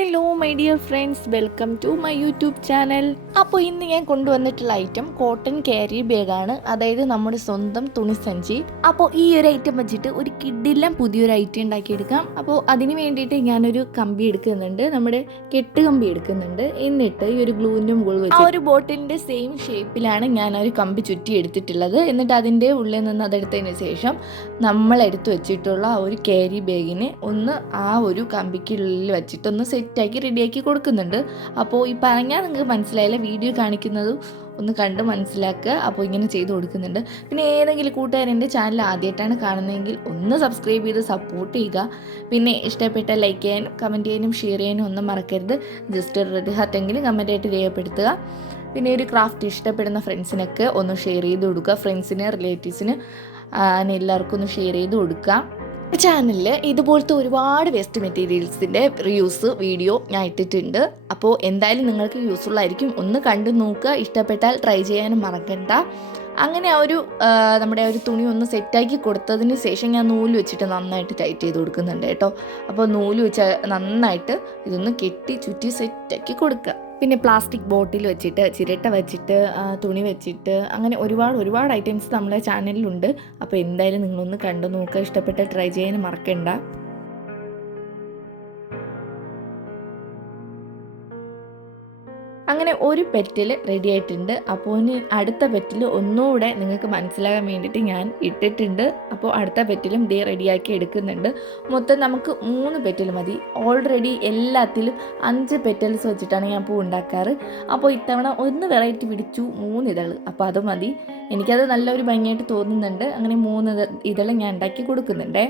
Hello my dear friends, welcome to my YouTube channel. അപ്പോൾ ഇന്ന് ഞാൻ കൊണ്ടുവന്നിട്ടുള്ള ഐറ്റം കോട്ടൺ ക്യാരി ബാഗാണ്, അതായത് നമ്മുടെ സ്വന്തം തുണിസഞ്ചി. അപ്പോൾ ഈ ഒരു ഐറ്റം വെച്ചിട്ട് ഒരു കിഡിലും പുതിയൊരു ഐറ്റം ഉണ്ടാക്കിയെടുക്കാം. അപ്പോൾ അതിന് വേണ്ടിയിട്ട് ഞാനൊരു കമ്പി എടുക്കുന്നുണ്ട്, നമ്മുടെ കെട്ട് കമ്പി എടുക്കുന്നുണ്ട്. എന്നിട്ട് ഈ ഒരു ഗ്ലൂവിൻ്റെ മുകളിൽ വെച്ച് ആ ഒരു ബോട്ടിലിൻ്റെ സെയിം ഷേപ്പിലാണ് ഞാൻ ഒരു കമ്പി ചുറ്റി എടുത്തിട്ടുള്ളത്. എന്നിട്ട് അതിൻ്റെ ഉള്ളിൽ നിന്ന് അതെടുത്തതിന് ശേഷം നമ്മൾ എടുത്തു വെച്ചിട്ടുള്ള ആ ഒരു ക്യാരി ബാഗിന് ഒന്ന് ആ ഒരു കമ്പിക്കുള്ളിൽ വെച്ചിട്ടൊന്ന് സെറ്റാക്കി റെഡിയാക്കി കൊടുക്കുന്നുണ്ട്. അപ്പോൾ ഈ പറഞ്ഞാൽ നിങ്ങൾക്ക് മനസ്സിലായില്ല, വീഡിയോ കാണിക്കുന്നത് ഒന്ന് കണ്ട് മനസ്സിലാക്കുക. അപ്പോൾ ഇങ്ങനെ ചെയ്ത് കൊടുക്കുന്നുണ്ട്. പിന്നെ ഏതെങ്കിലും കൂട്ടുകാർ എൻ്റെ ചാനൽ ആദ്യമായിട്ടാണ് കാണുന്നതെങ്കിൽ ഒന്ന് സബ്സ്ക്രൈബ് ചെയ്ത് സപ്പോർട്ട് ചെയ്യുക. പിന്നെ ഇഷ്ടപ്പെട്ട ലൈക്ക് ചെയ്യാനും കമൻറ്റ് ചെയ്യാനും ഷെയർ ചെയ്യാനും ഒന്നും മറക്കരുത്. ജസ്റ്റ് ഒരു റെഡ് ഹാർട്ടെങ്കിലും കമൻറ്റായിട്ട് രേഖപ്പെടുത്തുക. പിന്നെ ഒരു ക്രാഫ്റ്റ് ഇഷ്ടപ്പെടുന്ന ഫ്രണ്ട്സിനൊക്കെ ഒന്ന് ഷെയർ ചെയ്ത് കൊടുക്കുക. ഫ്രണ്ട്സിന്, റിലേറ്റീവ്സിന് എല്ലാവർക്കും ഒന്ന് ഷെയർ ചെയ്ത് കൊടുക്കുക. ചാനലിൽ ഇതുപോലത്തെ ഒരുപാട് വേസ്റ്റ് മെറ്റീരിയൽസിൻ്റെ റിയൂസ് വീഡിയോ ഞാൻ ഇട്ടിട്ടുണ്ട്. അപ്പോൾ എന്തായാലും നിങ്ങൾക്ക് യൂസ്ഫുൾ ആയിരിക്കും. ഒന്ന് കണ്ടു നോക്കുക. ഇഷ്ടപ്പെട്ടാൽ ട്രൈ ചെയ്യാനും മറക്കണ്ട. അങ്ങനെ നമ്മുടെ ഒരു തുണി ഒന്ന് സെറ്റാക്കി കൊടുത്തതിന് ശേഷം ഞാൻ നൂല് വെച്ചിട്ട് നന്നായിട്ട് ടൈറ്റ് ചെയ്ത് കൊടുക്കുന്നുണ്ട് കേട്ടോ. അപ്പോൾ നൂല് വെച്ച് നന്നായിട്ട് ഇതൊന്ന് കെട്ടി ചുറ്റി സെറ്റാക്കി കൊടുക്കുക. പിന്നെ പ്ലാസ്റ്റിക് ബോട്ടിൽ വെച്ചിട്ട്, ചിരട്ട വെച്ചിട്ട്, തുണി വെച്ചിട്ട്, അങ്ങനെ ഒരുപാട് ഐറ്റംസ് നമ്മുടെ ചാനലിലുണ്ട്. അപ്പോൾ എന്തായാലും നിങ്ങളൊന്ന് കണ്ടു നോക്കുക. ഇഷ്ടപ്പെട്ടാൽ ട്രൈ ചെയ്യാൻ മറക്കണ്ട. അങ്ങനെ ഒരു പെറ്റിൽ റെഡി ആയിട്ടുണ്ട്. അപ്പോൾ ഇനി അടുത്ത പെറ്റിൽ ഒന്നുകൂടെ നിങ്ങൾക്ക് മനസ്സിലാകാൻ വേണ്ടിയിട്ട് ഞാൻ ഇട്ടിട്ടുണ്ട്. അപ്പോൾ അടുത്ത പെറ്റിലും ദേ റെഡിയാക്കി എടുക്കുന്നുണ്ട്. മൊത്തം നമുക്ക് 3 പെറ്റൽ മതി. ഓൾറെഡി എല്ലാത്തിലും 5 പെറ്റൽസ് വെച്ചിട്ടാണ് ഞാൻ പൂ ഉണ്ടാക്കാറ്. അപ്പോൾ ഇത്തവണ ഒന്ന് വെറൈറ്റി പിടിച്ചു, 3 ഇതൾ. അപ്പോൾ അത് മതി. എനിക്കത് നല്ലൊരു ഭംഗിയായിട്ട് തോന്നുന്നുണ്ട്. അങ്ങനെ 3 ഇതൾ ഞാൻ ഉണ്ടാക്കി കൊടുക്കുന്നുണ്ടേ.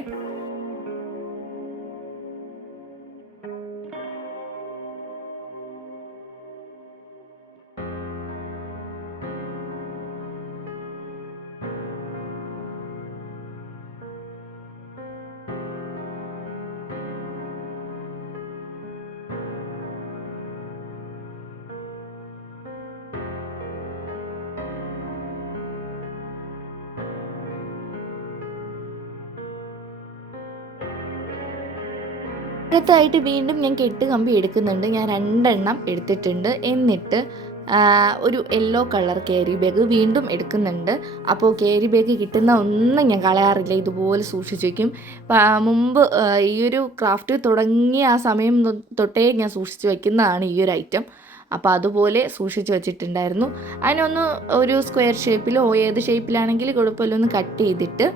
അടുത്തായിട്ട് വീണ്ടും ഞാൻ കെട്ട് കമ്പി എടുക്കുന്നുണ്ട്. ഞാൻ 2 എണ്ണം എടുത്തിട്ടുണ്ട്. എന്നിട്ട് ഒരു യെല്ലോ കളർ ക്യാരി ബാഗ് വീണ്ടും എടുക്കുന്നുണ്ട്. അപ്പോൾ ക്യാരി ബാഗ് കിട്ടുന്ന ഒന്നും ഞാൻ കളയാറില്ല, ഇതുപോലെ സൂക്ഷിച്ച് വയ്ക്കും. മുമ്പ് ഈ ഒരു ക്രാഫ്റ്റ് തുടങ്ങിയ ആ സമയം തൊട്ടേ ഞാൻ സൂക്ഷിച്ച് വയ്ക്കുന്നതാണ് ഈ ഒരു ഐറ്റം. അപ്പോൾ അതുപോലെ സൂക്ഷിച്ച് വെച്ചിട്ടുണ്ടായിരുന്നു. അതിനൊന്ന് ഒരു സ്ക്വയർ ഷേപ്പിലോ ഏത് ഷേപ്പിലാണെങ്കിൽ കുഴപ്പമില്ല, ഒന്ന് കട്ട് ചെയ്തിട്ട്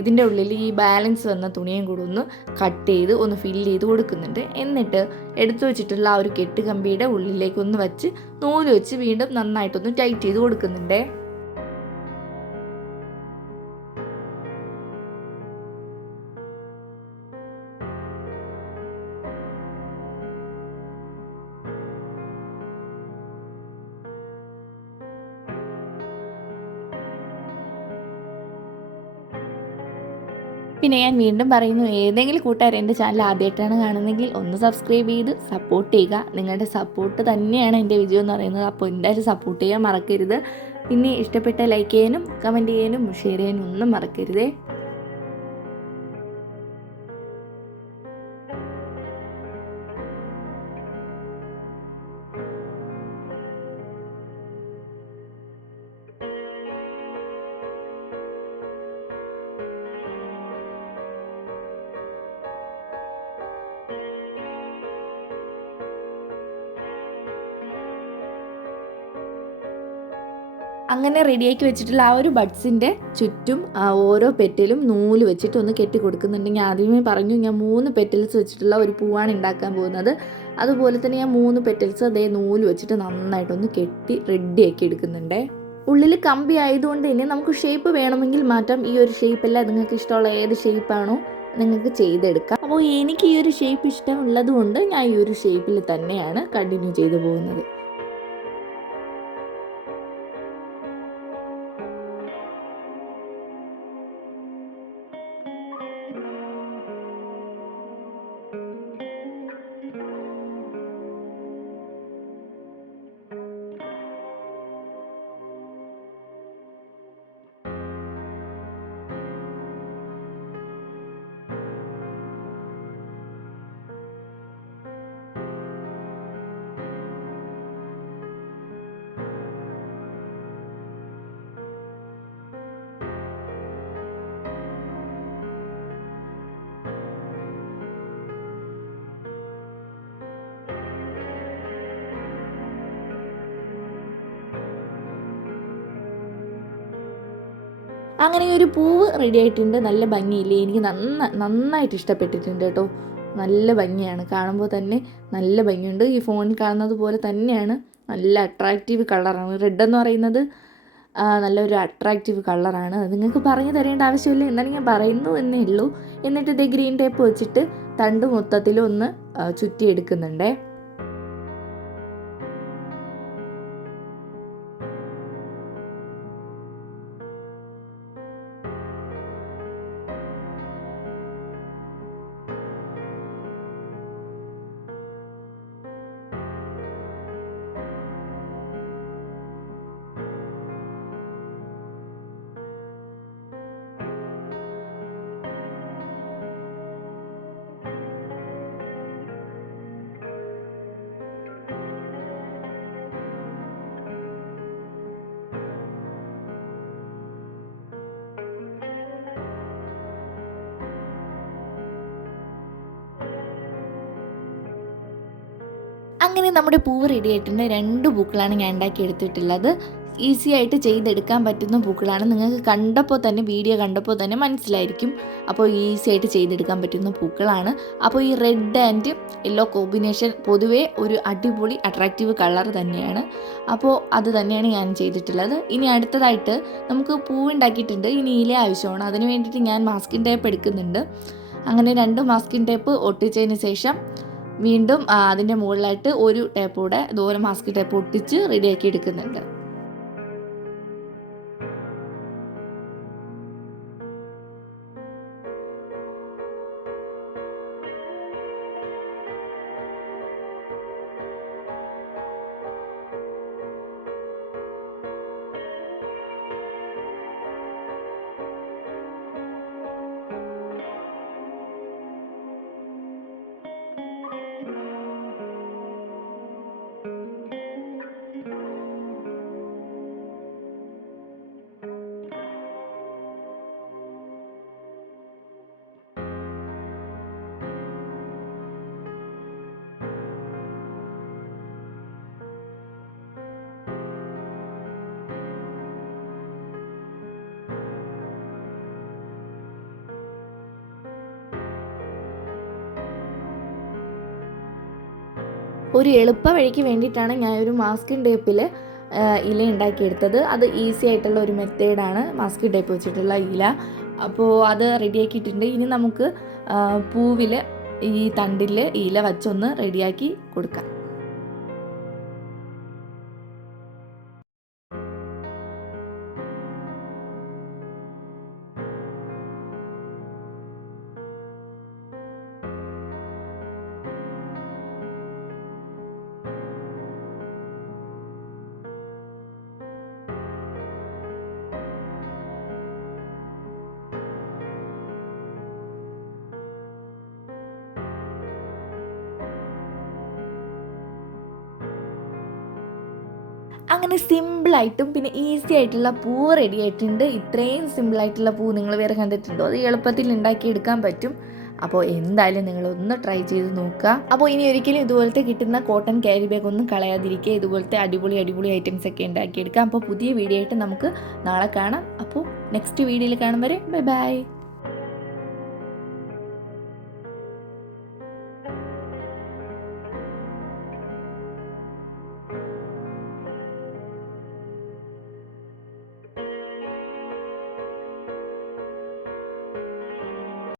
ഇതിൻ്റെ ഉള്ളിൽ ഈ ബാലൻസ് വന്ന തുണിയും കൂടെ ഒന്ന് കട്ട് ചെയ്ത് ഒന്ന് ഫില്ല് ചെയ്ത് കൊടുക്കുന്നുണ്ട്. എന്നിട്ട് എടുത്തു വെച്ചിട്ടുള്ള ആ ഒരു കെട്ട് കമ്പിയുടെ ഉള്ളിലേക്ക് ഒന്ന് വെച്ച് നൂല് വെച്ച് വീണ്ടും നന്നായിട്ടൊന്ന് ടൈറ്റ് ചെയ്ത് കൊടുക്കുന്നുണ്ട്. പിന്നെ ഞാൻ വീണ്ടും പറയുന്നു, ഏതെങ്കിലും കൂട്ടുകാർ എൻ്റെ ചാനൽ ആദ്യമായിട്ടാണ് കാണുന്നതെങ്കിൽ ഒന്ന് സബ്സ്ക്രൈബ് ചെയ്ത് സപ്പോർട്ട് ചെയ്യുക. നിങ്ങളുടെ സപ്പോർട്ട് തന്നെയാണ് എൻ്റെ വിജയം എന്ന് പറയുന്നത്. അപ്പോൾ എന്തായാലും സപ്പോർട്ട് ചെയ്യാൻ മറക്കരുത്. പിന്നെ ഇഷ്ടപ്പെട്ട ലൈക്ക് ചെയ്യാനും കമൻറ്റ് ചെയ്യാനും ഷെയർ ചെയ്യാനും ഒന്നും മറക്കരുതേ. അങ്ങനെ റെഡിയാക്കി വെച്ചിട്ടുള്ള ആ ഒരു ബഡ്സിൻ്റെ ചുറ്റും ഓരോ പെറ്റലും നൂല് വെച്ചിട്ട് ഒന്ന് കെട്ടി കൊടുക്കുന്നുണ്ടെങ്കിൽ, ആദ്യമേ പറഞ്ഞു ഞാൻ 3 പെറ്റൽസ് വെച്ചിട്ടുള്ള ഒരു പൂവാണ് ഉണ്ടാക്കാൻ പോകുന്നത്. അതുപോലെ തന്നെ ഞാൻ 3 പെറ്റൽസ് അതേ നൂല് വെച്ചിട്ട് നന്നായിട്ടൊന്ന് കെട്ടി റെഡിയാക്കി എടുക്കുന്നുണ്ട്. ഉള്ളിൽ കമ്പി ആയതുകൊണ്ട് തന്നെ നമുക്ക് ഷേപ്പ് വേണമെങ്കിൽ മാറ്റാം. ഈ ഒരു ഷേപ്പല്ല, നിങ്ങൾക്ക് ഇഷ്ടമുള്ള ഏത് ഷേപ്പാണോ നിങ്ങൾക്ക് ചെയ്തെടുക്കാം. അപ്പോൾ എനിക്ക് ഈ ഒരു ഷേപ്പ് ഇഷ്ടമുള്ളത് കൊണ്ട് ഞാൻ ഈ ഒരു ഷേപ്പിൽ തന്നെയാണ് കണ്ടിന്യൂ ചെയ്തു പോകുന്നത്. അങ്ങനെ ഈ ഒരു പൂവ് റെഡി ആയിട്ടുണ്ട്. നല്ല ഭംഗിയില്ലേ? എനിക്ക് നന്നായിട്ട് ഇഷ്ടപ്പെട്ടിട്ടുണ്ട് കേട്ടോ. നല്ല ഭംഗിയാണ്, കാണുമ്പോൾ തന്നെ നല്ല ഭംഗിയുണ്ട്. ഈ ഫോണിൽ കാണുന്നത് പോലെ തന്നെയാണ്, നല്ല അട്രാക്റ്റീവ് കളറാണ്. റെഡ് എന്ന് പറയുന്നത് നല്ലൊരു അട്രാക്റ്റീവ് കളറാണ്. അത് നിങ്ങൾക്ക് പറഞ്ഞു തരേണ്ട ആവശ്യമില്ല, എന്നാലും ഞാൻ പറയുന്നു എന്നേ ഉള്ളൂ. എന്നിട്ട് ഇതേ ഗ്രീൻ ടേപ്പ് വെച്ചിട്ട് തണ്ട് മൊത്തത്തിലൊന്ന് ചുറ്റിയെടുക്കുന്നുണ്ടേ. അങ്ങനെ നമ്മുടെ പൂവ് റെഡി ആയിട്ടുണ്ട്. 2 പൂക്കളാണ് ഞാൻ ഉണ്ടാക്കി എടുത്തിട്ടുള്ളത്. ഈസി ആയിട്ട് ചെയ്തെടുക്കാൻ പറ്റുന്ന പൂക്കളാണ്. നിങ്ങൾക്ക് കണ്ടപ്പോൾ തന്നെ, വീഡിയോ കണ്ടപ്പോൾ തന്നെ മനസ്സിലായിരിക്കും. അപ്പോൾ ഈസി ആയിട്ട് ചെയ്തെടുക്കാൻ പറ്റുന്ന പൂക്കളാണ്. അപ്പോൾ ഈ റെഡ് ആൻഡ് യെല്ലോ കോമ്പിനേഷൻ പൊതുവേ ഒരു അടിപൊളി അട്രാക്റ്റീവ് കളർ തന്നെയാണ്. അപ്പോൾ അത് തന്നെയാണ് ഞാൻ ചെയ്തിട്ടുള്ളത്. ഇനി അടുത്തതായിട്ട് നമുക്ക് പൂവ് ഉണ്ടാക്കിയിട്ടുണ്ട്, ഇനി ഇല ആവശ്യമാണ്. അതിന് വേണ്ടിയിട്ട് ഞാൻ മാസ്കിൻ ടേപ്പ് എടുക്കുന്നുണ്ട്. അങ്ങനെ 2 മാസ്കിൻ ടേപ്പ് ഒട്ടിച്ചതിന് ശേഷം വീണ്ടും അതിൻ്റെ മുകളിലായിട്ട് ഒരു ടേപ്പ് കൂടെ ഇതുപോലെ മാസ്ക് ടേപ്പ് ഒട്ടിച്ച് റെഡിയാക്കി എടുക്കുന്നുണ്ട്. ഒരു എളുപ്പ വഴിക്ക് വേണ്ടിയിട്ടാണ് ഞാൻ ഒരു മാസ്കിൻ ടേപ്പിൽ ഇല ഉണ്ടാക്കിയെടുത്തത്. അത് ഈസി ആയിട്ടുള്ള ഒരു മെത്തേഡാണ് മാസ്കിൻ ടേപ്പ് വെച്ചിട്ടുള്ള ഇല. അപ്പോൾ അത് റെഡിയാക്കിയിട്ടുണ്ട്. ഇനി നമുക്ക് പൂവിൽ ഈ തണ്ടിൽ ഇല വച്ചൊന്ന് റെഡിയാക്കി കൊടുക്കാം. അങ്ങനെ സിമ്പിളായിട്ടും പിന്നെ ഈസി ആയിട്ടുള്ള പൂവ് റെഡി ആയിട്ടുണ്ട്. ഇത്രയും സിമ്പിളായിട്ടുള്ള പൂ നിങ്ങൾ വേറെ കണ്ടിട്ടുണ്ടോ? അത് എളുപ്പത്തിൽ ഉണ്ടാക്കിയെടുക്കാൻ പറ്റും. അപ്പോൾ എന്തായാലും നിങ്ങളൊന്ന് ട്രൈ ചെയ്ത് നോക്കുക. അപ്പോൾ ഇനി ഒരിക്കലും ഇതുപോലത്തെ കിട്ടുന്ന കോട്ടൺ ക്യാരി ബാഗ് ഒന്നും കളയാതിരിക്കുക. ഇതുപോലത്തെ അടിപൊളി ഐറ്റംസ് ഒക്കെ ഉണ്ടാക്കിയെടുക്കാം. അപ്പോൾ പുതിയ വീഡിയോ ആയിട്ട് നമുക്ക് നാളെ കാണാം. അപ്പോൾ നെക്സ്റ്റ് വീഡിയോയിൽ കാണും വരെ ബൈ ബൈ.